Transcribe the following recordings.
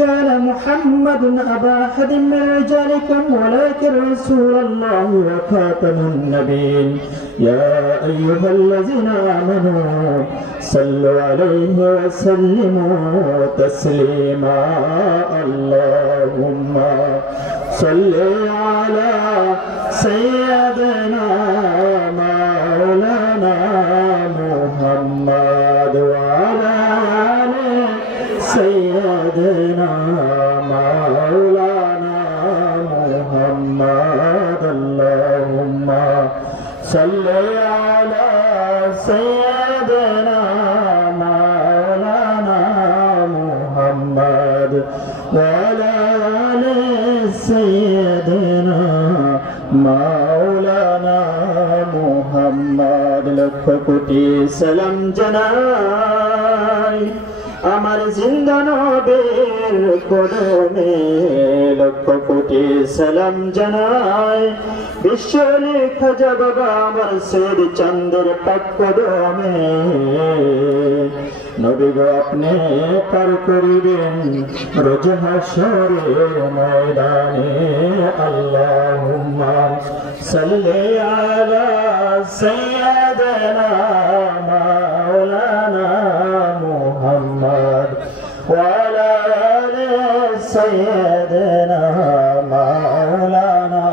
كان محمد أبا أحد من رجالكم ولكن رسول الله وخاتم النبيين يا أيها الذين آمنوا صلوا عليه وسلموا تسليما اللهم صل على سيدنا مولانا محمد وعلى آل سيدنا مولانا محمد اللهم صل على سيدنا مولانا محمد وعلى آل سيدنا مولانا محمد لك কোটি সালাম জানাই আমার জিন্দা নবীর কদমে লক্ষ কোটি সালাম জানাই বিশ্ব লেখা বাবা আমার সের চন্দ্র পাক কদমে নবী গো আপনি পার করিবেন রোজ হাশরের ময়দানে আল্লাহুম্মা সাল্লি আলা সাইয়্যিদিনা মাওলানা মুহাম্মদ ওয়া আলা আলি সাইয়্যিদিনা মাওলানা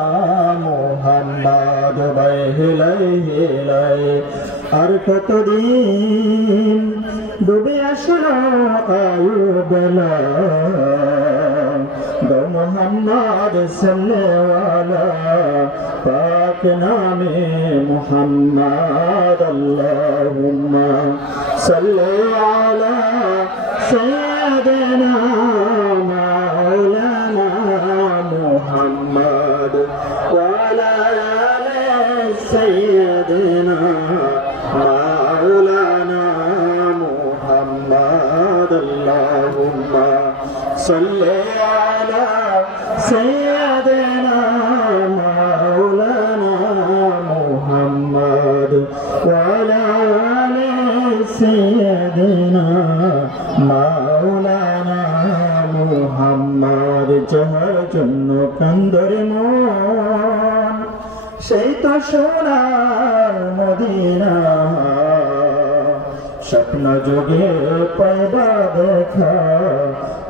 মুহাম্মদ বাইহিলাই আর কতদিন ডুবে আসলো আয়ু বেলা গো মুহাম্মদ সাল্লাল্লাহু পাক নামে মুহাম্মদ আল্লাহুম্মা সাল্লি আলা সাইয়্যিদিনা মাওলানা মুহাম্মদ ওয়া আলা আলি সাইয়্যিদিনা مولانا محمد اللهم صل على سيدنا مولانا محمد وعلى آل سيدنا مولانا محمد যাহার জন্য কান্দরে মন সেই তো সোনার মদিনা স্বপ্ন যোগে পাইবা দেখা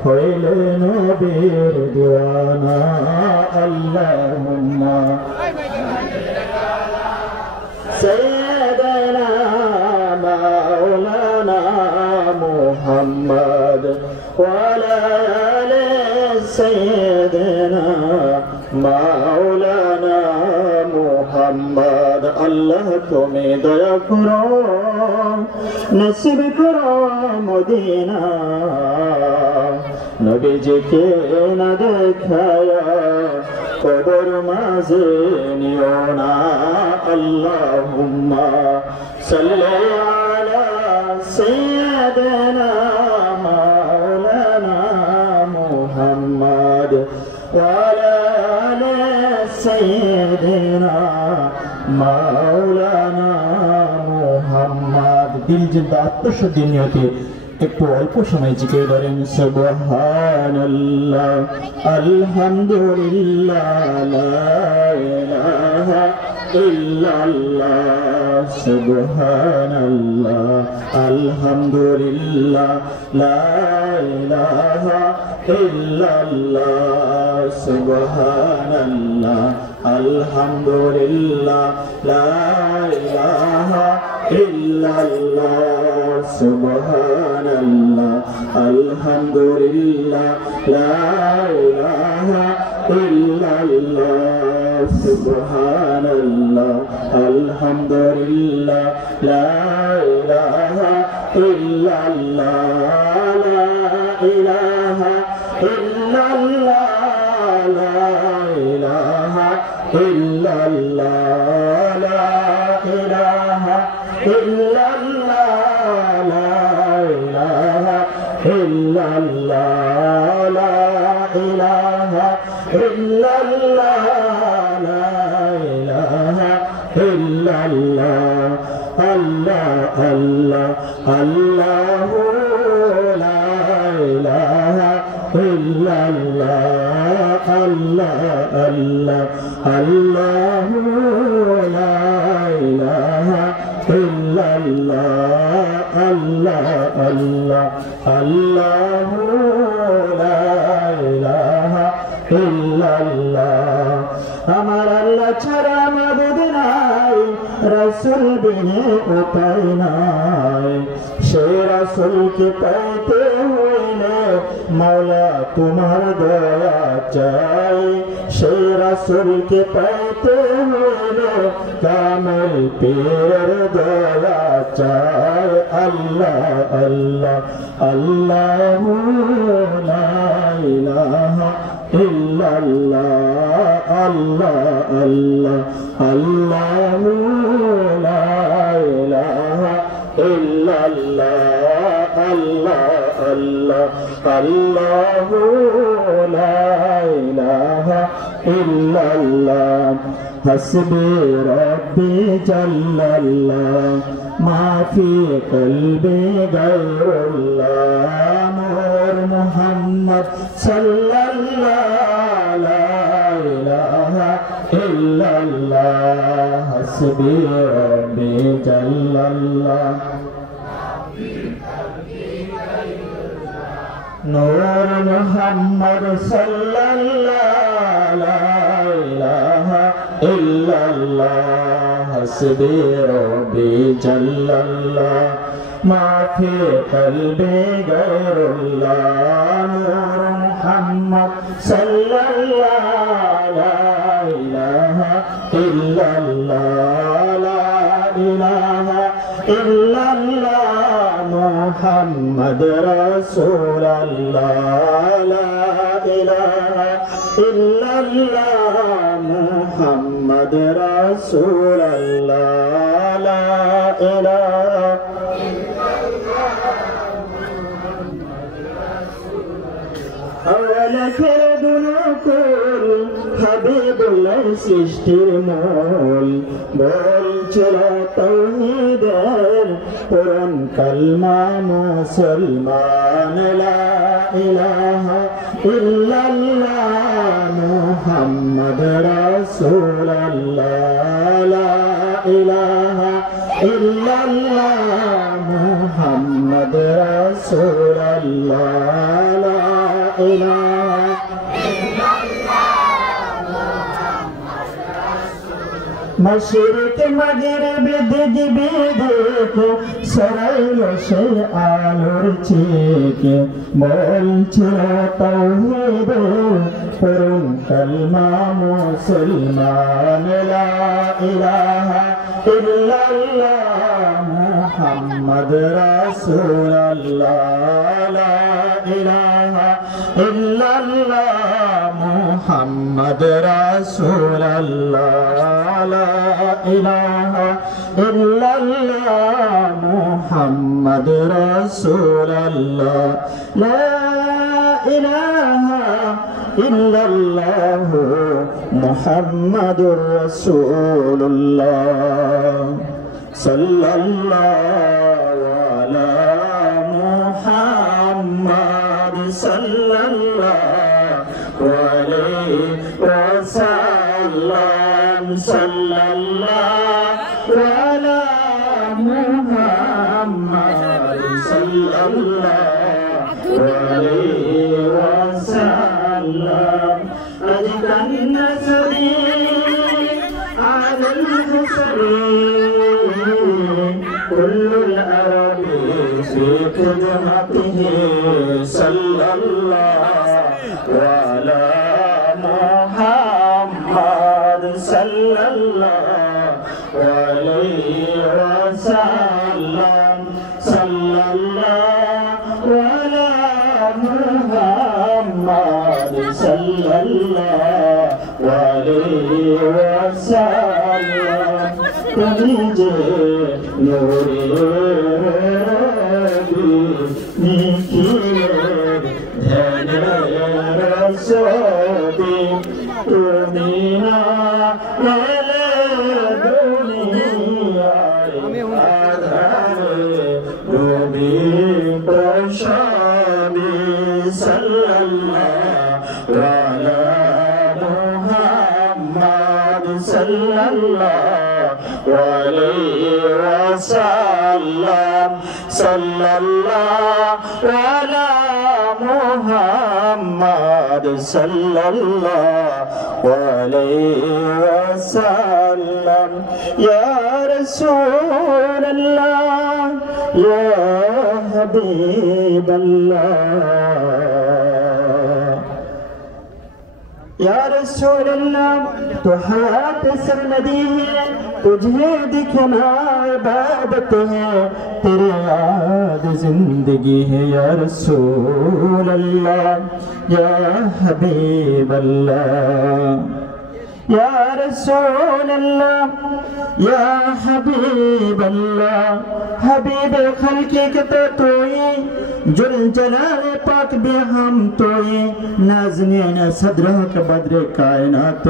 হইলে নবীর দিওয়ানা আল্লাহুম্মা সাইয়্যিদিনা মাওলানা মুহাম্মদ ওয়া আলা আলি সাইয়্যিদিনা মাওলানা মুহাম্মদ আল্লাহ তুমি দয়া করো নসিব করো মদিনা নবীজিকে না দেখায়া কবর মাঝে নিও না আল্লাহুম্মা সাল্লি আলা সাইয়্যিদিনা মাওলানা মুহাম্মদ ওয়া আলা আলি সাইয়্যিদিনা মাওলানা মুহাম্মদ দিল জিন্দা আত্মশুদ্ধি নিয়তে একটু অল্প সময় জিকির করেন সুবহানাল্লাহ আলহামদুলিল্লাহ লা ইলাহা ইল্লাল্লাহ সুবহানাল্লাহ আলহামদুলিল্লাহ লা ইলাহা ইল্লাল্লাহ সুবহানাল্লাহ আলহামদুলিল্লাহ লা ইলাহা ইল্লাল্লাহ সুবহানাল্লাহ আলহামদুলিল্লাহ লা ইলাহা ইল্লাল্লাহ সুবহানাল্লাহ আলহামদুলিল্লাহ লা ইলাহা ইল্লাল্লাহ লা ইলাহা ইল্লাল্লাহ লা ইলাহা ইল্লাল্লাহ লা ইলাহা ইল্লাল্লাহ লা ইলাহা ইল্লাল্লাহ লা ইলাহা ইল্লাল্লাহ লা ইলাহা ইল্লাল্লাহ আল্লাহ আল্লাহ আল্লাহু লা ইলাহা illallah Allah Allah Allah la ilaha illallah Allah Allah Allah la ilaha illallah আমার আল্লাহ ছাড়া মাবুদ নাই রাসূল বিনে উপায় নাই সেই রাসূলকে পাইতে হইলে মাওলা তোমার দয়া চাই সেই রাসূলকে পাইতে হইলে কামেল পীরের দয়া চাই আল্লাহ আল্লাহ আল্লাহু লা ইলাহা illallah Allah Allah Allahu la ilaha illallah Allah Allah Allahu la ilaha illallah hasbi rabbi jallallah ma fi qalbi ghayrullah nur Muhammad sallallahu la ilaha illallah hasbi rabbi jallallah nur Muhammad sallallahu la ilaha illallah hasbi rabbi jallallah ما في قلبي غير الله نور محمد صلى الله لا إله إلا الله لا إله إلا الله محمد رسول الله لا إله إلا الله محمد رسول الله لا إله আওয়ালাখের দুনকুল Habibullah সৃষ্টির মূল বলছিল তাওহীদের পুরান কালমা মুসলমান লা ইলাহা ইল্লাল্লাহ মুহাম্মদ রাসূলুল্লাহ লা ইলাহা ইল্লাল্লাহ মুহাম্মদ রাসূলুল্লাহ লা ইলাহা মশরিক মাগরিব দিক বিদিক সরাইল সেই আলোর চিকে বলছিল তাওহীদের পুরন কালমা মুসলমান লা ইলাহা ইল্লাল্লাহ মুহাম্মদ রাসূলুল্লাহ লা ইলাহা ইল্লাল্লাহ মুহাম্মদ রাসূলুল্লাহ লা ইলাহা ইল্লাল্লাহ মুহাম্মদ রাসূলুল্লাহ লা ইলাহা ইল্লাল্লাহ মুহাম্মাদুর রাসূলুল্লাহ সাল্লাল্লাহু আলা মুহাম্মাদ সাল্লাল্লাহু আলাইহি ওয়াসাল্লাম সাল্লাল্লাহু আলা মুহাম্মাদ সাল্লাল্লাহু আলাইহি ওয়াসাল্লাম আজকান নাসরি আলাল হুসাইন কুল্লুল আরাবি ফি খিদমাতিহি সাল্লাল্লাহু আলা মুহাম্মাদ সাল্লাল্লাহু আলাইহি ওয়াসাল্লাম সাল্লাল্লাহু আলা মুহাম্মাদ সাল্লাল্লাহু আলাইহি ওয়াসাল্লাম তুমি যে নূরে নিখিলের ধ্যানের রসদি তুমি না এলে দুনিয়ায় আধারে রবি প্রসাদী সাল্লাল্লাহু وعلى محمد صلى الله عليه وسلم صلى الله على محمد صلى الله عليه وسلم يا رسول الله يا حبيب الله या रसूल अल्लाह तो हाथ सर नदी है तुझे दिखना इबादत है तेरे याद जिंदगी है या रसूल अल्लाह या हबीब अल्लाह या रसूल अल्लाह या हबीब अल्लाह हबीब खल्क़ी के तो ये जुल जलाल पाक भी हम तो ये नाज़नीन सदरह के बद्र कायनात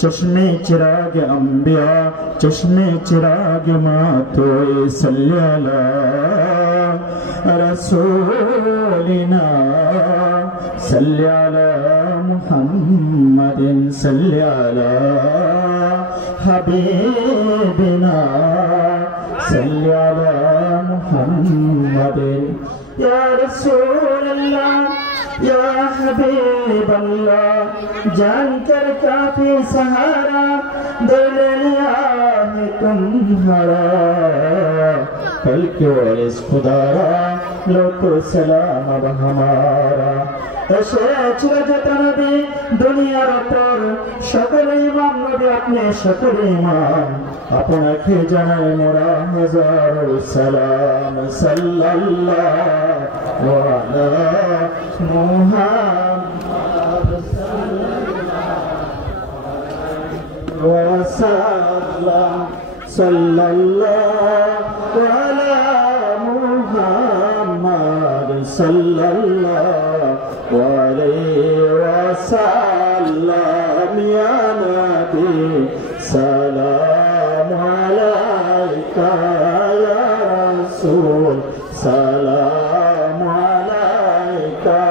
चश्मे चिराग अंबिया चश्मे चिराग मातो ये सल्ली अला रसूलिना सल्ली अला मुहम्मदिन सल्ली अला हबीबिना सल्ली अला मुहम्मदिन या रसूल अल्लाह या हबीब अल्लाह जानकर काफी सहारा दे लिया है तुम्हारा कल क्यों इस खुदारा लो तो सलाम अब हमारा नबी दुनियार पर सकल इमाम नबी अपने सकल इमाम अपना के जाने मोरा हजारों सलाम सल्लल्लाहु अलैहि मुहम्मद वसल्लम सल्लल्लाहु अलैहि मुहम्मद सल्लल्लाहु अलैहि वसल्लम या नबी सलाम अलैका या रसूल सलाम अलैका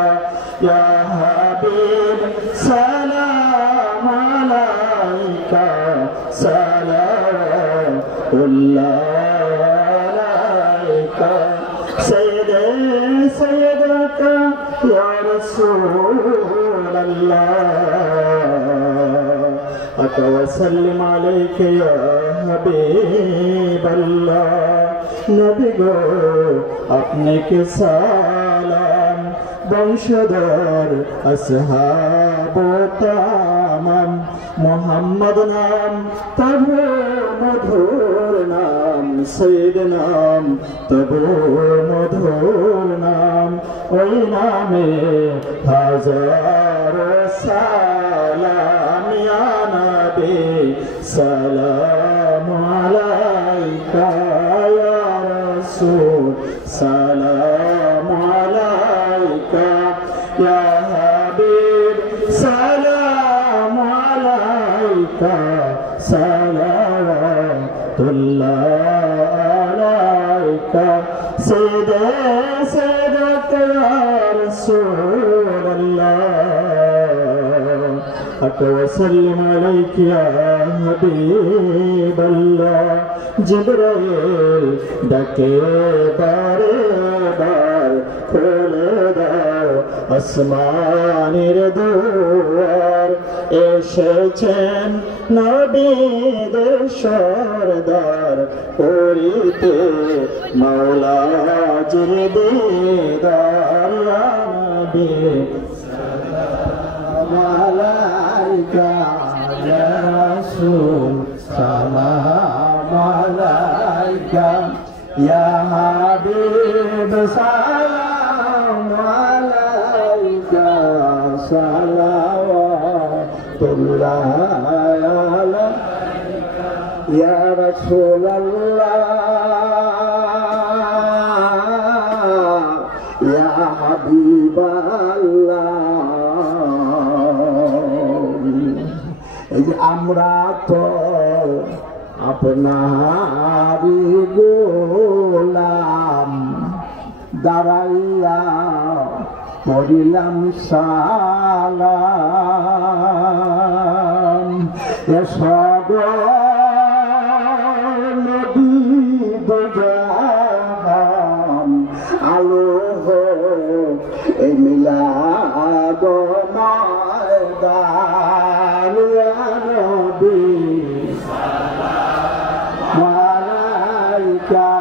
या हबीब सलाम अलैका सलामुल्लाह अलैका सय्यदका या रसूल अल्लाह अतवसल्लिम अलैका या हबीब अल्लाह नबी गो अपने के सलाम वंशधर असहाबो तामाम मोहम्मद नाम तबो मधुर नाम सैयद नाम तबो मधुर नाम ओई नामे हजारो सलाम या नबी सलाम अलैका या रसूल सलाम अलैका या हबीब सलाम अलैका सलावतुल्लाह अलैका सय्यदका या रसूल अल्लाह अतवसल्लिम अलैका या हबीब अल्लाह जिब्राइल डके बारे बार खोले दाओ আসমানের দুয়ার এসেছেন নবীদের সরদার করিতে মাওলা জির দিদার নবী সালাম আলাইকা ইয়া রাসূল সালাম আলাইকা ইয়া হাবিব সালাম আলাইকা সালাওয়াতুল্লাহ আলাইকা ইয়া রাসূলুল্লাহ ইয়া হাবিবাল্লাহ। এই যে আমরা তো আপনারি গোলাম দাঁড়াইয়া পড়িলাম সালাম এসব নদী দুজাহান আলো এই মিলাদ ময়দান ইয়া নবী মালাইকা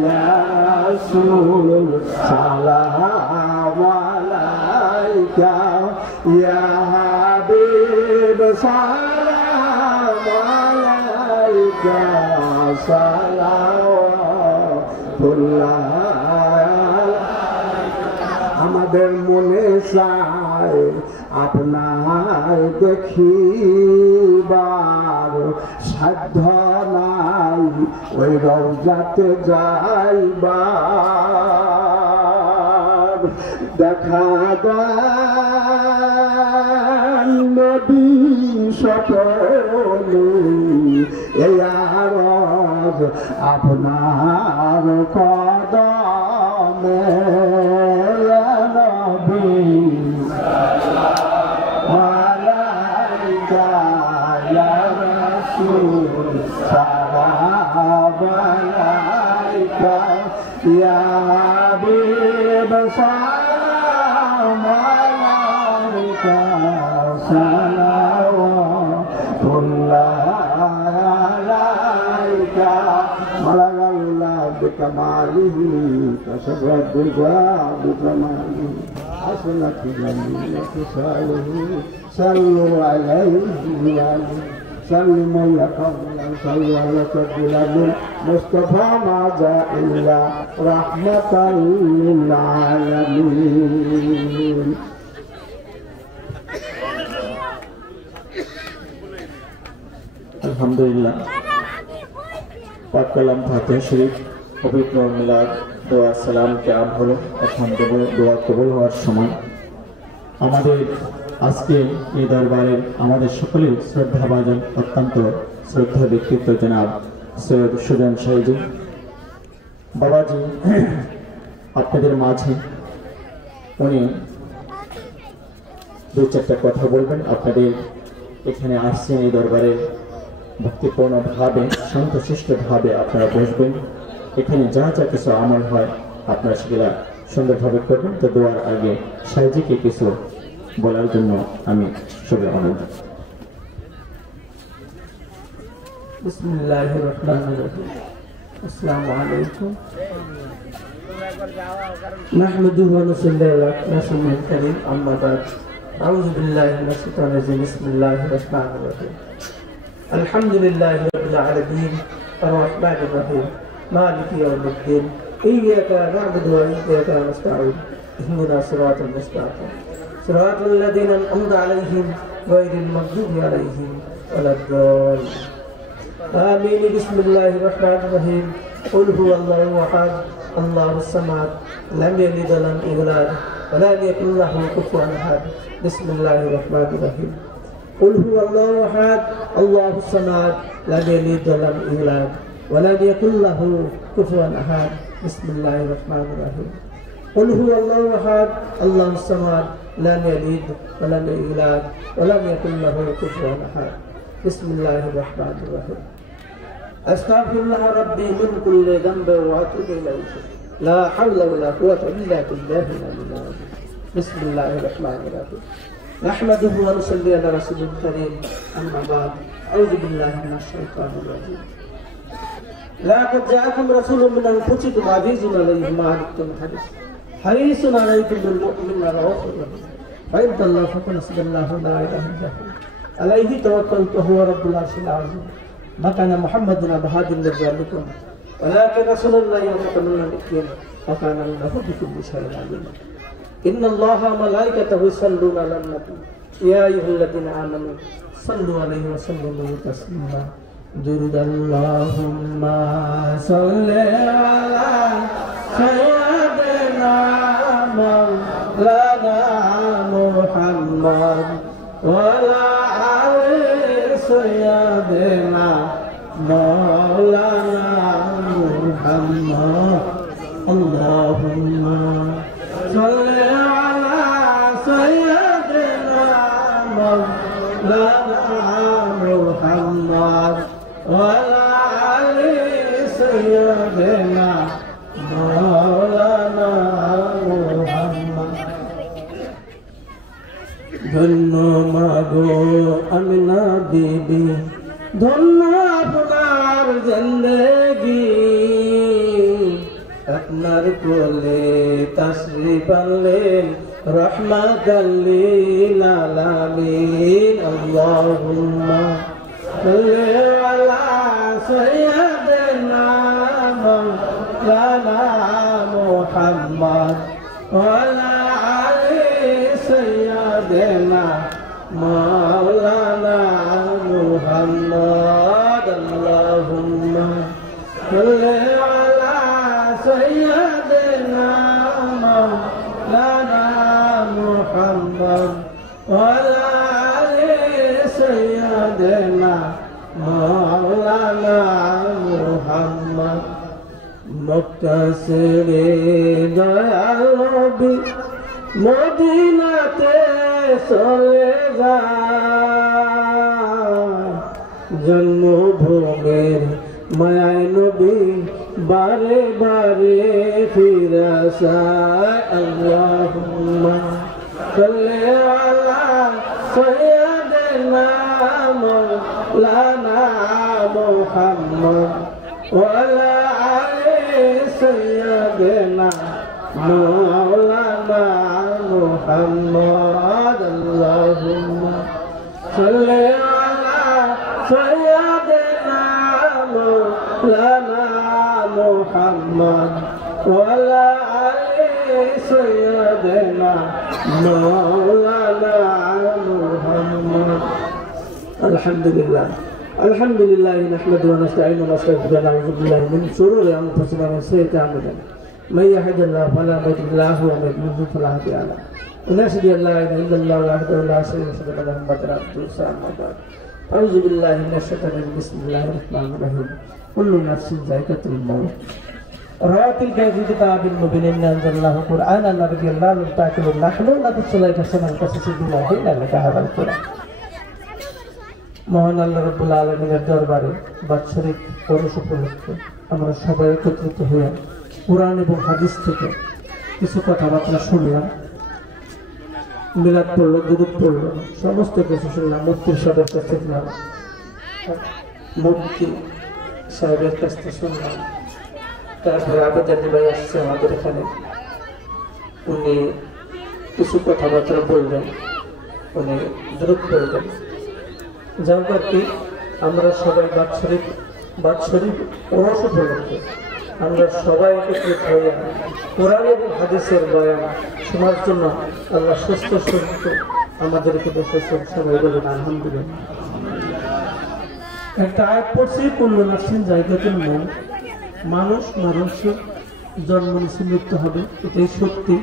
ইয়া রাসূল সালাম আলাইকা ইয়া হাবিব সালাম আলাইকা সালাওয়াতুল্লাহ। আমাদের মনে চায় আপনার দেখিবার, সাধ্য নাই ওই রওজাতে যাইবার। দেখা দেন নবী সকলে এই আরজ আপনার কদমে নবী মালাইকা ইয়া রাসূল সালাম আলাইকা ইয়া হাবিব সালাম আলাইকা সালাওয়াতুল্লাহ আলাইকা মালাগাল্লাহ বিকামালিহি কাশফাত দুজা বিকামালিহি حسنت جميع خصاله صلوا عليه سلموا قولا صلوا على سيدنا المصطفى ما جاء الا رحمة للعالمين. আলহামদুলিল্লাহ পাক কালাম ফাতিহা শরীফ পবিত্র মিলাদ দোয়া সালাম কেয়াম হলো। এখন দোয়া কবুল হওয়ার সময় আমাদের আজকে এই দরবারের আমাদের সকলের শ্রদ্ধাভাজন অত্যন্ত শ্রদ্ধা ব্যক্তিত্ব জনাব সৈয়দ সুজন শাহীজি বাবাজি আপনাদের মাঝে উনি দু চারটা কথা বলবেন। আপনাদের এখানে আসছেন এই দরবারে ভক্তিপূর্ণভাবে শান্তশিষ্টভাবে আপনারা বসবেন। এখানে যা যা কিছু আমল হয় আপনারা সেগুলা সুন্দরভাবে করবেন। তো দোয়ার আগে শাহীজিকে কিছু বলার জন্য আমি সবাই অনুরোধ। বিসমিল্লাহির রহমানির রহিম। আসসালামু আলাইকুম। নাহমাদুহু ওয়া নুসাল্লি আলা রাসূলিল কারীম, আম্মা বা'দ। আউযু বিল্লাহি মিনাশ শাইতানির রাজীম। বিসমিল্লাহির রহমানির রহিম। আলহামদুলিল্লাহি রাব্বিল আলামিন আর-রাহমানির রহিম মালিকি ইয়াউমিদ্দিন ইয়্যাকা না'বুদু ওয়া ইয়্যাকা নাস্তাঈন ইহদিনাস সিরাতাল মুস্তাকিম সিরাতাল লাযীনা আন'আমতা আলাইহিম গায়রিল মাগদুবি আলাইহিম ওয়ালাদ-দাল্লিন آمين. بسم الله الرحمن الرحيم. قل هو الله أحد الله الصمد لم يلد ولم يولد ولم يكن له كفوا أحد. بسم الله الرحمن الرحيم. قل هو الله أحد الله الصمد لم يلد ولم يولد ولم يكن له كفوا أحد. بسم الله الرحمن الرحيم. قل هو الله أحد الله الصمد لم يلد ولم يولد ولم يكن له كفوا أحد. بسم الله الرحمن الرحيم. أستغفر الله ربي من كل ذنب وأتوب إليه لا حول ولا قوة إلا بالله العلي العظيم. بسم الله الرحمن الرحيم. نحمده ونصلي على رسوله الكريم، أما بعد. أعوذ بالله من الشيطان الرجيم. لقد جاءكم رسول من أنفسكم عزيز عليه ما عنتم حريص عليكم بالمؤمنين رؤوف رحيم. فإن تولوا فقل حسبي الله لا إله إلا هو عليه توكلت وهو رب العرش العظيم. ما كان محمد أبا أحد من رجالكم ولكن رسول الله وخاتم النبيين وكان الله بكل شيء عليما. إن الله وملائكته يصلون على النبي يا أيها الذين آمنوا صلوا عليه وسلموا تسليما. درود اللهم صل على سيدنا مولانا محمد وعلى سيدنا مولانا محمد. اللهم صل على سيدنا مولانا محمد وعلى آل سيدنا مولانا محمد ধন্য মাগো আমিনা বিবি ধন্য আপনার জিন্দেগি আপনার কোলে তাশরিফ আনলেন রহমাতাল লিল আলামিন আল্লাহুম্মা সাল্লি আলা সাইয়্যিদিনা মাওলানা মুহাম্মদ ওয়া আলা আলি সাইয়্যিদিনা মাওলানা মুহাম্মদ আল্লাহুম্মা সাল্লি আলা সাইয়্যিদিনা মাওলানা মুহাম্মদ ওয়া আলা আলি সাইয়্যিদিনা মাওলানা মুহাম্মদ মক্কা ছেড়ে দয়াল নবী মদিনাতে চলে যায় জন্মভূমির মায়ায় নবী বারে বারে ফিরে আসে আল্লাহুম্মা সাল্লি আলা সাইয়্যিদিনা মাওলানা মুহাম্মদ ওয়া আলা আলি সাইয়্যিদিনা مولانا محمد اللهم صل على سيدنا مولانا محمد وعلى آل سيدنا مولانا محمد الحمد لله الحمد لله نحمده ونستعينه ونستغفره ونعوذ بالله من شرور انفسنا ومن سيئات اعمالنا من يهد الله فلا مضل له ومن يضلل فلا هادي له ونشهد ان لا اله الا الله وحده لا شريك له محمد رسول الله اعوذ بالله من الشيطان الرجيم بسم الله الرحمن الرحيم كل نفس ذائقة الموت رواه الكافي كتاب مبين ان انزلناه قرانا نبي الله تاكل النحل نقص لك سمع القصص بالله لك هذا القران মহান আল্লাহ রাব্বুল আলামিনের দরবারে বাৎসরিক পরশ উপলক্ষে আমরা সবাই একত্রিত হয়ে কুরআন এবং হাদিস থেকে কিছু কথাবার্তা শুনলাম, মিলাদ পড়লো, দুরূদ পড়লো, সমস্ত কিছু শুনলাম। মুফতির সাহেবের কাছ থেকে শুনলাম, মুফতি সাহেবের কাছ থেকে শুনলাম। তারপরে আবেদানি ভাই আসছে আমাদের এখানে, উনি কিছু কথাবার্তা বললেন, উনি দুরূদ পড়লেন। যার পরকে আমরা সবাই বাৎসরিক পরশ উপলক্ষে আমরা সবাই একত্রিত হয়ে কোরআন এবং হাদিসের বয়ান শোনার জন্য আল্লাহ সুস্থ আমাদেরকে বসেছেন। সবাই বলেন আলহামদুলিল্লাহ। একটা আয়াত পড়ছি, কুল্লু নাফসিন যায়কাতুল মউত, মানুষের জন্ম নিশ্চয় মৃত্যু হবে, এটাই সত্যি।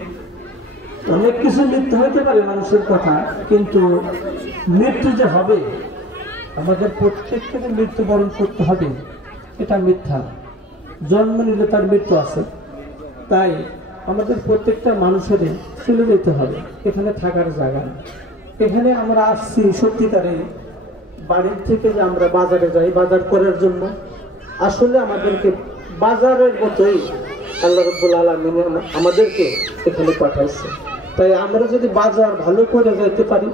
অনেক কিছু মৃত্যু হতে পারে মানুষের কথা, কিন্তু মৃত্যু যে হবে, আমাদের প্রত্যেককে মৃত্যুবরণ করতে হবে, এটা মিথ্যা। জন্ম নিলে তার মৃত্যু আছে, তাই আমাদের প্রত্যেকটা মানুষেরই চলে যেতে হবে, এখানে থাকার জায়গা না। এখানে আমরা আসছি সত্যিকারে বাড়ির থেকে, যে আমরা বাজারে যাই বাজার করার জন্য, আসলে আমাদেরকে বাজারের মতোই আল্লাহ রাব্বুল আলামিন আমাদেরকে এখানে পাঠাইছে। তাই আমরা যদি বাজার ভালো করে যেতে পারি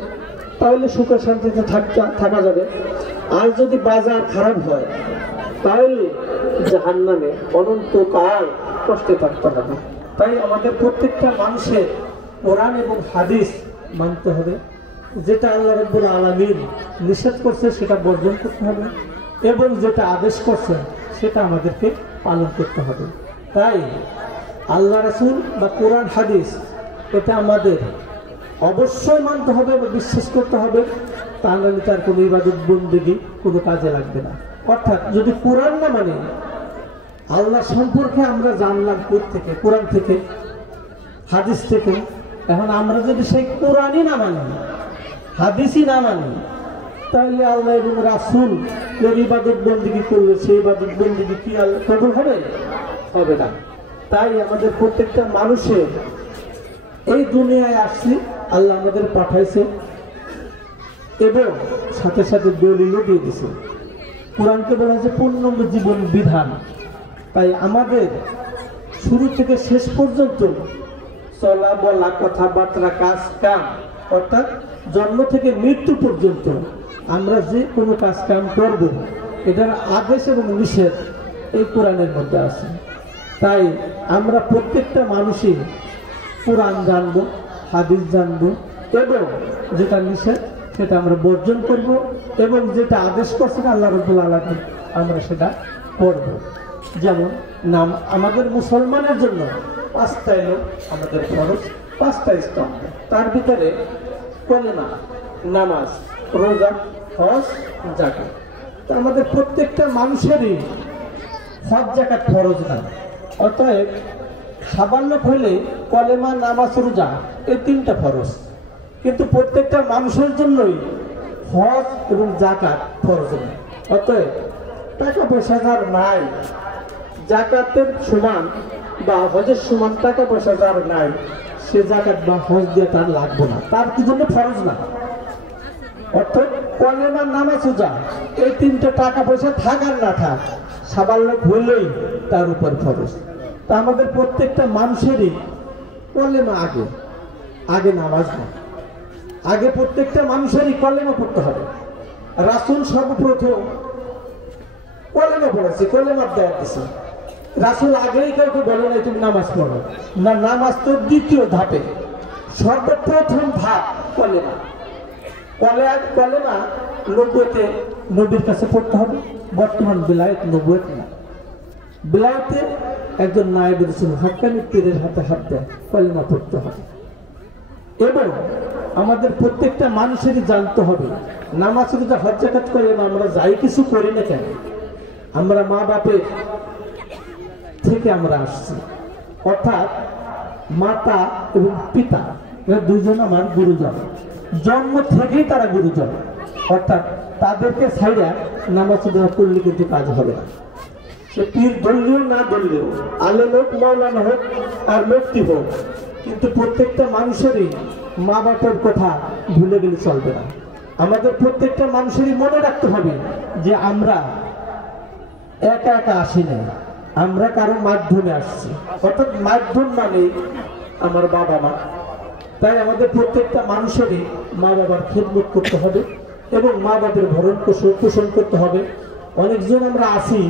তাহলে সুখে শান্তিতে থাকা যাবে। আর যদি বাজার খারাপ হয় তাহলে জাহান্নামে অনন্তকাল কষ্টে থাকতে হবে। তাই আমাদের প্রত্যেকটা মানুষের কোরআন এবং হাদিস মানতে হবে, যেটা আল্লাহ রাব্বুল আলামিন নিষেধ করছে সেটা বর্জন করতে হবে, এবং যেটা আদেশ করছেন সেটা আমাদেরকে পালন করতে হবে। তাই আল্লাহ রাসূল বা কোরআন হাদিস এটা আমাদের অবশ্যই মানতে হবে বা বিশ্বাস করতে হবে, তাহলে তার কোনো ইবাদত বন্দেগী কোনো কাজে লাগবে না। অর্থাৎ যদি কোরআন না মানে, আল্লাহ সম্পর্কে আমরা জানলাম থেকে, কোরআন থেকে, হাদিস থেকে। এখন আমরা যদি সেই কোরআনই না মানি, হাদিসই না মানি, তাহলে আল্লাহ এবং রাসূল এর ইবাদত বন্দেগী করলে সেই ইবাদত বন্দেগী কি আল্লাহ কবুল হবে? হবে না। তাই আমাদের প্রত্যেকটা মানুষের এই দুনিয়ায় আসছি, আল্লাহ আমাদের পাঠাইছে এবং সাথে সাথে দলিলও দিয়ে দিছে। কোরআনকে বলা হয়েছে পূর্ণাঙ্গ জীবন বিধান। তাই আমাদের শুরু থেকে শেষ পর্যন্ত চলা বলা কথাবার্তা কাজ কাম অর্থাৎ জন্ম থেকে মৃত্যু পর্যন্ত আমরা যে কোনো কাজ কাম করব এটার আদেশ এবং নিষেধ এই কোরআনের মধ্যে আছে। তাই আমরা প্রত্যেকটা মানুষই কোরআন জানবো, হাদিস জানবো এবং যেটা নিষেধ সেটা আমরা বর্জন করব এবং যেটা আদেশ করছেন আল্লাহ রাব্বুল আলামিন আমরা সেটা করব। যেমন নাম আমাদের মুসলমানের জন্য পাঁচটা এলো আমাদের ফরজ, পাঁচটা স্তম্ভ। তার ভিতরে কলেমা, নামাজ, রোজা, হজ, যাকাত। তো আমাদের প্রত্যেকটা মানুষেরই হজ যাকাত ফরজ না। অতএব সাবাল্য হলে কলেমা, নামাজ, রোজা এই তিনটা ফরজ, কিন্তু প্রত্যেকটা মানুষের জন্যই হজ এবং যাকাত ফরজ নয়। অতএব টাকা পয়সা যার নাই, যাকাতের সমান বা হজের সমান টাকা পয়সা যার নাই, সে যাকাত বা হজ দিয়ে তার লাগবে না, তার কি জন্য ফরজ না। অর্থাৎ কলেমা, নামাজ, রোজা এই তিনটা টাকা পয়সা থাক আর না থাক সাবাল্য হইলেই তার উপর ফরজ। তা আমাদের প্রত্যেকটা মানুষেরই কলেমা আগে, আগে নামাজ না, আগে প্রত্যেকটা মানুষেরই কলেমা পড়তে হবে। রাসূল সর্বপ্রথম কলেমা পড়েছে, কলেমা দেওয়া দিয়েছে। রাসূল আগেই কাউকে বলে নাই তুমি নামাজ পড়ো না, নামাজ তো দ্বিতীয় ধাপে, সর্বপ্রথম ধাপ কলেমা। কলেমা নবুয়তে নবীর কাছে পড়তে হবে, বর্তমান বিলায়েত নবুয়ত না। বিলায়েতে একজন নায়েব রাসূল হক্কানি পীরের হাতে হাত দেয়, কলেমা পড়তে হবে। এবং আমাদের প্রত্যেকটা মানুষেরই জানতে হবে নামাজ, রোজা, হজ, যাকাত করে আমরা যাই কিছু করি না কেন, আমরা মা বাপের থেকে আমরা আসছি। অর্থাৎ মাতা এবং পিতা এরা দুইজন আমার গুরুজন, জন্ম থেকেই তারা গুরুজন। অর্থাৎ তাদেরকে ছাইড়া নামাজ রোজা করলে কিন্তু কাজ হবে না। সে পীর ধরলেও না ধরলেও, আলেম হোক, মাওলানা হোক আর মুফতি হোক, কিন্তু প্রত্যেকটা মানুষেরই মা বাপের কথা ভুলে গেলে চলবে না। আমাদের প্রত্যেকটা মানুষেরই মনে রাখতে হবে যে আমরা একা একা আসি না, আমরা কারো মাধ্যমে আসছি। অর্থাৎ মাধ্যম মানে আমার বাবা মা। তাই আমাদের প্রত্যেকটা মানুষেরই মা বাবার খেদমত করতে হবে এবং মা বাবার ভরণ পোষণ করতে হবে। অনেকজন আমরা আসি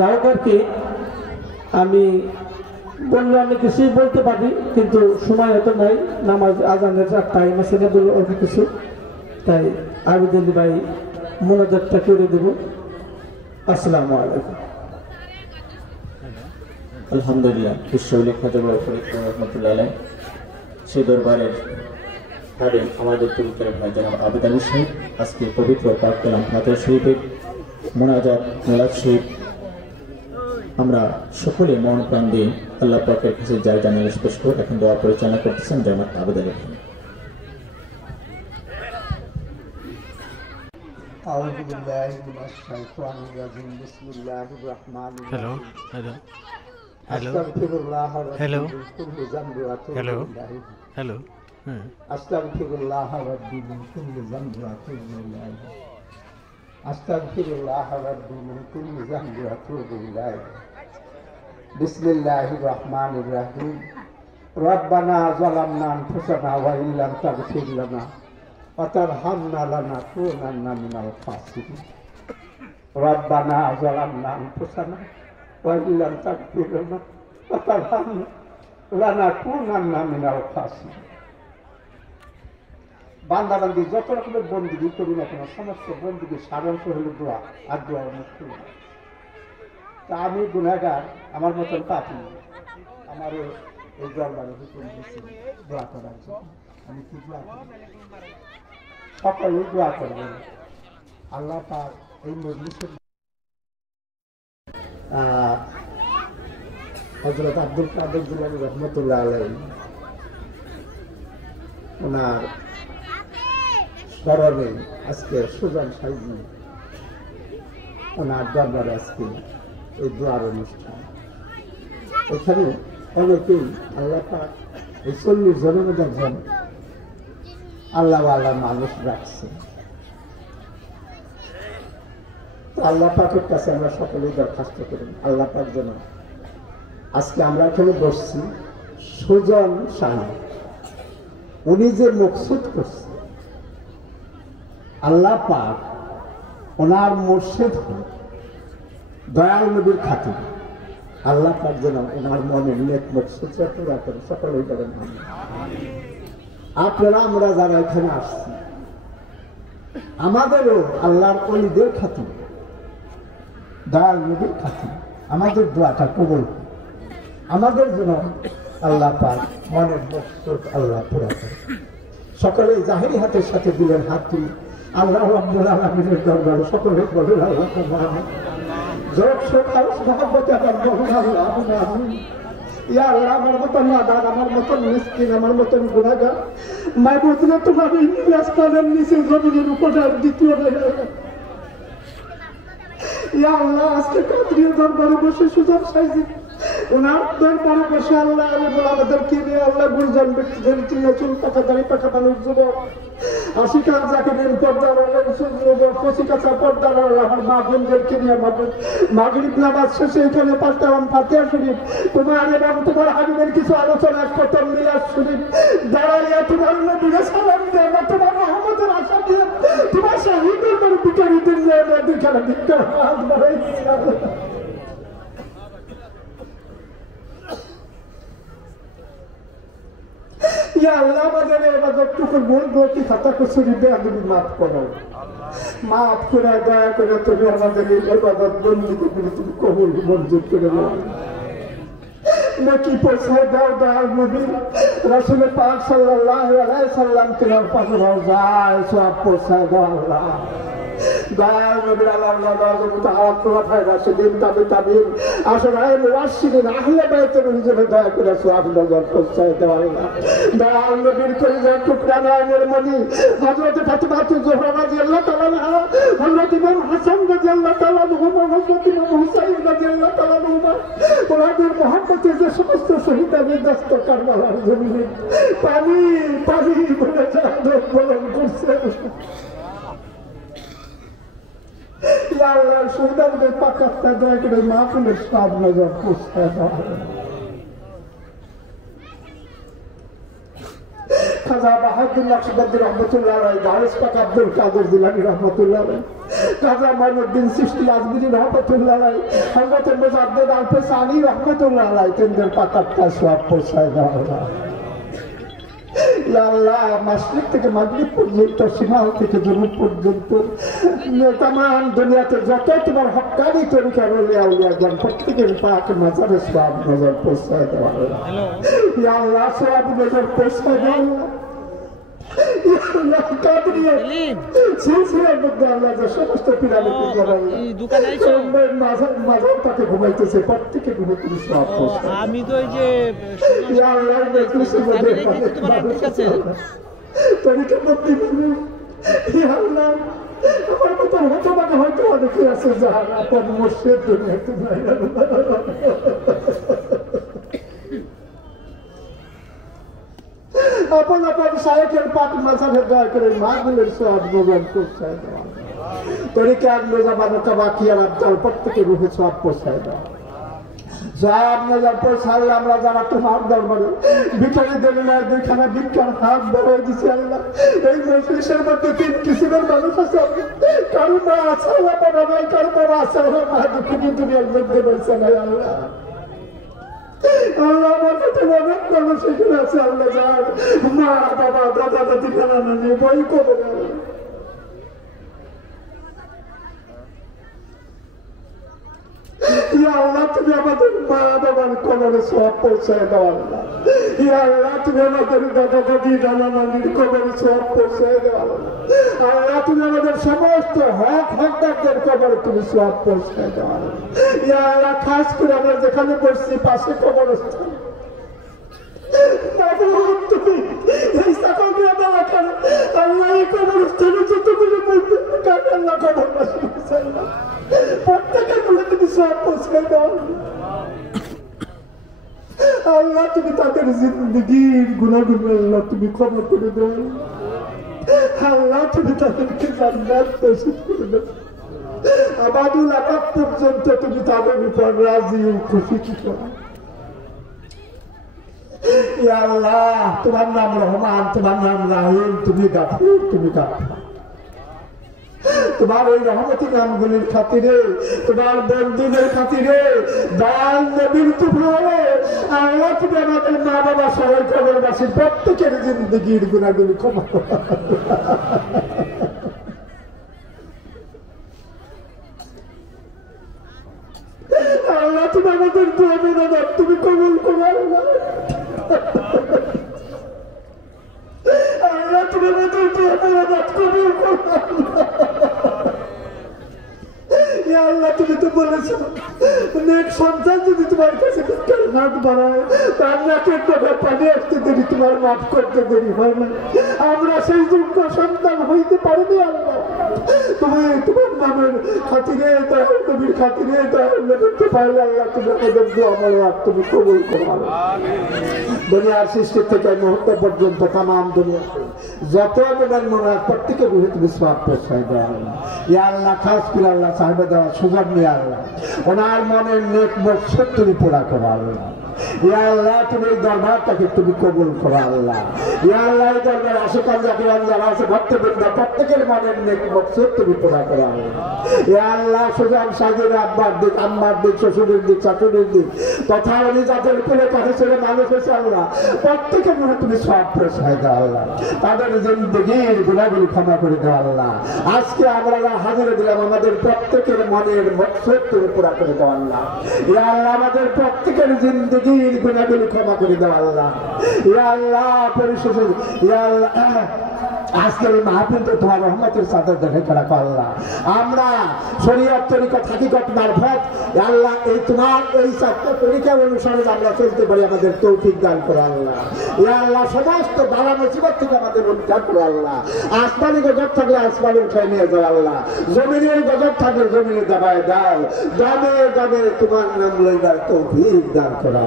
যাও করকে আমি বললে অনেক কিছুই বলতে পারি, কিন্তু সময় হতো নাই, নামাজ আজানের টাইম আছে না বলে অনেক কিছু। তাই আবিদুল ভাই মোনাজাতটা করে দেব। আসসালামু আলাইকুম। আলহামদুলিল্লাহ, বিশ্ববিলেখ রহমতুল্লাহ আলাইহি সেই দরবারের খাদেম আমাদের পবিত্র ভাই জনাব আবেদ আলী সাহেব আজকে পবিত্র পাক কালাম ফাতিহা শরীফের মোনাজাত মিলাদ শরীফ আমরা সকলে মন প্রাণ দিয়ে আল্লাহ পাকের কাছে যাই জানিয়ে স্পষ্ট এখন দোয়া পরিচালনা করতেছেন জনাব আবেদ আলী। أعوذ بالله من الشيطان الرجيم بسم الله الرحمن الرحيم أستغفر الله ربي من كل ذنب وأتوب إليه أستغفر الله ربي من كل ذنب وأتوب إليه أستغفر الله ربي من كل ذنب وأتوب إليه بسم الله الرحمن الرحيم ربنا ظلمنا أنفسنا وإن لم تغفر لنا وترحمنا لنكونن من الخاسرين ربنا ظلمنا أنفسنا وإن لم تغفر لنا وترحمنا لنكونن من الخاسرين বান্দাবান্দি যত রকমের বন্দিগি করি না কেন সমস্ত বন্দিগির সারাংশ হলো দোয়া, আর দোয়া মুক্তি। তা আমি গুনাহগার, আমার মতন পাপি, আমার এই দরবারে হুকুম দিচ্ছি দোয়া করার জন্য। আমি কি দোয়া করি? সকলেই দোয়া করবেন আল্লাহ পাক এই মজলিসের। হযরত আব্দুল কাদের জিলানী রহমতুল্লাহ আলাইহি ওনার স্মরণে আজকে সুজান সাহেব ওনার দরবারে আজকে এই দোয়ার অনুষ্ঠান। এখানে অনেকেই আল্লাহ পাক এই 40 জনের মধ্যে একজন আল্লাহওয়ালা মানুষ রাখছে। আল্লাহ পাকের কাছে আমরা সকলেই দরখাস্ত করি, আল্লাহ পাক যেন আজকে আমরা এখানে বসছি, সুজন সাহেব উনি যে মকসুদ করছে আল্লাহ পাক ওনার মুর্শিদ দয়াল নবীর খাতির আল্লাহ পাক যেন ওনার মনের নেক মকসুদটা পুরা করে, সকলেই বলেন আমিন। আপনারা আমরা যারা এখানে আসছি আমাদেরও আল্লাহর ওলিদের খাতির দয়াল নবীর খাতির আমাদের দোয়াটা কবুল, আমাদের জন্য আল্লাহ পাক মনের মকসুদ আল্লাহ পুরা করে। সকলে জাহেরি হাতের সাথে দিলেন হাত তুলি আল্লাহ রাব্বুল আলামিনের দরবারে সকলে বলেন আল্লাহ জোর সকাল মহব্বতে আমার বলেন আল্লাহ আমিন। ইয়া আল্লাহ আমার মতন নাদান, আমার মতন মিসকিন, আমার মতন গুনাহগার মাহবুব তোমার এই রাস্তার নিচে জমিনের উপরে দ্বিতীয় ইয়া আল্লাহ আজকে কাদরির দরবারে বসে সুযোগ সাইজি ওনার দরবারে বসে আল্লাহ আমাদেরকে নিয়ে আল্লাহ গুরুজন ব্যক্তিদের চিনে চুল পাকা দাড়ি পাকা মানুষ যুবক আশিকার জাকিরের পর্দার কচিকাছা পর্দার আমার মা বোনদেরকে নিয়ে মাগরিব নামাজ শেষে এখানে পাঁচটাম ফাতিহা শরীফ তোমার এবং তোমার হাবিবের কিছু আলোচনা করতাম মিলাদ শরীফ দাঁড়াইয়া তোমার নবীরে সালাম দেয় না, তোমার রহমতের আশা দিয়ে তোমার শাহিদের মানে বিকারীদের নিয়ে দুইখানা ভিক্ষার হাত বাড়াইছি। ইয়া আল্লাহ আমাদের ইবাদতটুকু ভুল গতি খাতা কুসুরি বেয়াদবি মাফ করো, মাফ করে দয়া করে তুমি আমাদের এই ইবাদত বন্দেগীগুলো তুমি কবুল মঞ্জুর করে নাও। নাকি পৌঁছায় দাও দয়াল নবী রাসূল পাক সাল্লাল্লাহু আলাইহি সাল্লাম তোমার পাশে যায় সব পৌঁছায় দাও আল্লাহ। দয়াল নবীর আল্লাহ রাশিদিন তাবিঈন আশরায়ে মুবাশশিরিন আহলে বাইতের হিসেবে দয়া করে সওয়াব নজর পৌঁছায় দেওয়া আল্লাহ। দয়াল নবীর কলিজার টুকরা নয়নের মণি হযরত ফাতিমা জোহরা রাদিয়াল্লাহু তাআলা আনহা, হযরত ইমাম হাসান রাদিয়াল্লাহু তাআলা আনহু, হযরত ইমাম হুসাইন রাদিয়াল্লাহু তাআলা আনহু ওনাদের মহব্বতে যে সমস্ত শহীদা বিধ্বস্ত কারবালার জমিনে পানি পানি বলে জাহান্নাম বরণ করছে আল্লাহ শহীদাদের পাকাত্তা দয়া করে মাহফিলের সব নজর পৌঁছায় দাও। খাজা বাহাদুল্লাহ সুবাদ্দি রহমতুল্লাহ আলাইহি, গাউস পাক আব্দুল কাদের জিলানী রহমতুল্লাহ আলাইহি, খাজা মাইনুদ্দিন চিশতি আজমিরি রহমতুল্লাহ আলাইহি, হযরত মুজাদ্দিদ আল-ফিসানি রহমতুল্লাহ আলাইহি তিনদের পাকাত্তা সব পৌঁছায় দাও আল্লাহ। আল্লাহ মাশরিক থেকে মাগরিব পর্যন্ত, শিমাল থেকে জনুব পর্যন্ত তামাম দুনিয়াতে যত তোমার হক্কানি তরিকার ওলিয়া আউলিয়াগণ প্রত্যেকের পাক মাজারে সওয়াব নজর পৌঁছায় দাও আল্লাহ। ইয়া আল্লাহ সওয়াব নজর পৌঁছায় দাও আল্লাহ। ঘুমাইতেছে প্রত্যেকে আমি তো এই যে আমার মতো হতবাক হয়তো অনেকে আছে যারা আপন মুর্শিদ দুনিয়াতে আপন আপন সাহেবের পাক মাঝারে দয়া করে মাহফিলের সওয়াব নজর পৌঁছায় দাও। তরিকা নজাবানো কাবাকিয়ার আব্দাল প্রত্যেকে রূহে সওয়াব পৌঁছায় দাও। সওয়াব নজর পৌঁছালে আমরা যারা তোমার দরবারে ভিখারি দলিলার দুইখানা ভিক্ষার হাত বাড়িয়ে দিছি আল্লাহ। এই মজলিসের মধ্যে তিন কিসিমের মানুষ আছে, কারো মা আছে আল্লাহ বাবা নাই, কারো বাবা আছে আল্লাহ মা দুঃখী দুনিয়ার মধ্যে বলছে নাই আল্লাহ। আল্লাহ আমার কাছে অনেক মানুষ এখানে আছে আল্লাহ, যার মা বাবা দাদা দাদি খানা নেই বই করে আল্লাহ। তুমি আমাদের মা বাবার কবরে সওয়াব পৌঁছায় দাও আল্লাহ। ইয়া আল্লাহ তুমি আমাদের দাদা দাদি নানা নানির কবরে সওয়াব পৌঁছায় দাও আল্লাহ। আল্লাহ তুমি আমাদের সমস্ত হকদারদের কবরে তুমি সওয়াব পৌঁছায় দাও আল্লাহ। ইয়া আল্লাহ খাস করে আমরা যেখানে বসছি পাশে কবরস্থান তুমি এই সকল আল্লাহ এই কবরস্থানে যতগুলো আল্লাহ কবর প্রত্যেকের বলে তুমি সওয়াব পৌঁছায় দাও আল্লাহ। তুমি তাদের জিন্দেগীর গুনাহগুলো আল্লাহ তুমি ক্ষমা করে দাও। আল্লাহ তুমি তাদেরকে জান্নাত নসিব করে দাও। আবাদুল আবাদ পর্যন্ত তুমি তাদের উপর রাজি ও খুশি করো। ইয়া আল্লাহ, তোমার নাম রহমান, তোমার নাম রাহিম, তুমি গাফুর, তুমি গাফার। তোমার এই রহমতি নামগুলির খাতিরে, তোমার বন্ধুদের খাতিরে, দয়াল নবীর তুফানে আল্লাহ তুমি আমাদের মা বাবা সবাই কবরবাসী প্রত্যেকের জিন্দগির গুণাগুলি ক্ষমা করো। আল্লাহ তুমি আমাদের দোয়া মোনাজাত তুমি কবুল করো। আল্লাহ তুমি আমাদের দোয়া মোনাজাত কবুল করো। আল্লাহ তুমি তো বলেছ নেক সন্তান যদি তোমার কাছে হাত বাড়ায় তার নাকের টাকা পানি আসতে দেরি, তোমার মাফ করতে দেরি হয় না। আমরা সেই যোগ্য সন্তান হইতে পারিনি। আল্লাহ তুমি তোমার নামের খাতিরে, তাহলে নবীর খাতিরে, তাহলে করতে পারলে আল্লাহ তুমি আমাদের দোয়া মোনাজাত তুমি কবুল করো। দুনিয়ার সৃষ্টি থেকে মুহূর্ত পর্যন্ত তামাম দুনিয়া যত মোনাজাত প্রত্যেকের রুহে তুমি সওয়াব পৌঁছায় দাও। ইয়া আল্লাহ, খাস করে আল্লাহ সাহেব দেওয়া সুযোগ নিয়ে আল্লাহ ওনার মনের নেক মকসদ তুমি পুরা করো। আল্লাহ ইয়া আল্লাহ, তুমি এই দরবারটাকে তুমি কবুল করো। আল্লাহ ইয়া আল্লাহ, এই দরবার আশেপাশে যারা আছে ভক্তবৃন্দ প্রত্যেকের মনের নেক মকসদ তুমি পুরা করো। আল্লাহ ইয়া আল্লাহ, সুজান সাহেবের আব্বার দিক, আম্মার দিক, শ্বশুরের দিক, শাশুড়ির দিক তথা উনি যাদের কুলে কাছে ছেড়ে মানুষ হয়েছে আল্লাহ প্রত্যেকের মনে তুমি সব প্রশ্রয় দাও। আল্লাহ তাদের জিন্দগির গুণাগুলি ক্ষমা করে দাও। আল্লাহ আজকে আমরা হাজির দিলাম, আমাদের প্রত্যেকের মনের মকসদ তুমি পুরা করে দাও। আল্লাহ ইয়া আল্লাহ, আমাদের প্রত্যেকের জিন্দগির গুণাগুলি ক্ষমা করে দাও। আল্লাহ ইয়া আল্লাহ, পরিশেষে ইয়া আল্লাহ আজকের এই মাহফিলটা তোমার রহমতের চাদর দেখে রাখো। আল্লাহ আমরা শরীয়ত তরিকত হাকিকত মারফত আল্লাহ এই তোমার এই চারটা তরিকা অনুসারে আমরা চলতে পারি, আমাদের তৌফিক দান করো। আল্লাহ ইয়া আল্লাহ, সমস্ত বালা মুসিবত থেকে আমাদের উদ্ধার করো। আল্লাহ আসমানি গজব থাকলে আসমানি উঠাই নিয়ে যাও। আল্লাহ জমিনের গজব থাকলে জমিনে দাবায় দাও। দমে দমে তোমার নাম লইবার তৌফিক দান করো।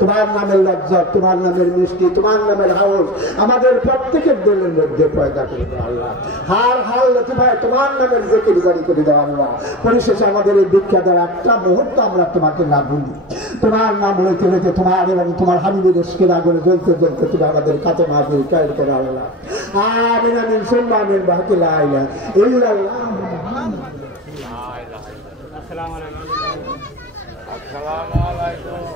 তোমার নামের লজ্জা, তোমার নামের মিষ্টি, তোমার নামের হাউস আমাদের প্রত্যেকের দিলের মধ্যে পয়দা করে দাও। আল্লাহ হার হাল লতিফায় তোমার নামের জিকির জারি করে দাও। আল্লাহ পরিশেষে আমাদের এই দীক্ষা দেওয়ার একটা মুহূর্ত আমরা তোমাকে না ভুলি। তোমার নাম লইতে লইতে তোমার এবং তোমার হাবিবের ইশকের আগুনে জ্বলতে জ্বলতে তুমি আমাদের কাছে মাহফিল কায়েম করো। আল্লাহ আমিন আমিন সুম্মা আমিন বাকি লা ইলাহা ইল্লাল্লাহ। আসসালামু আলাইকুম।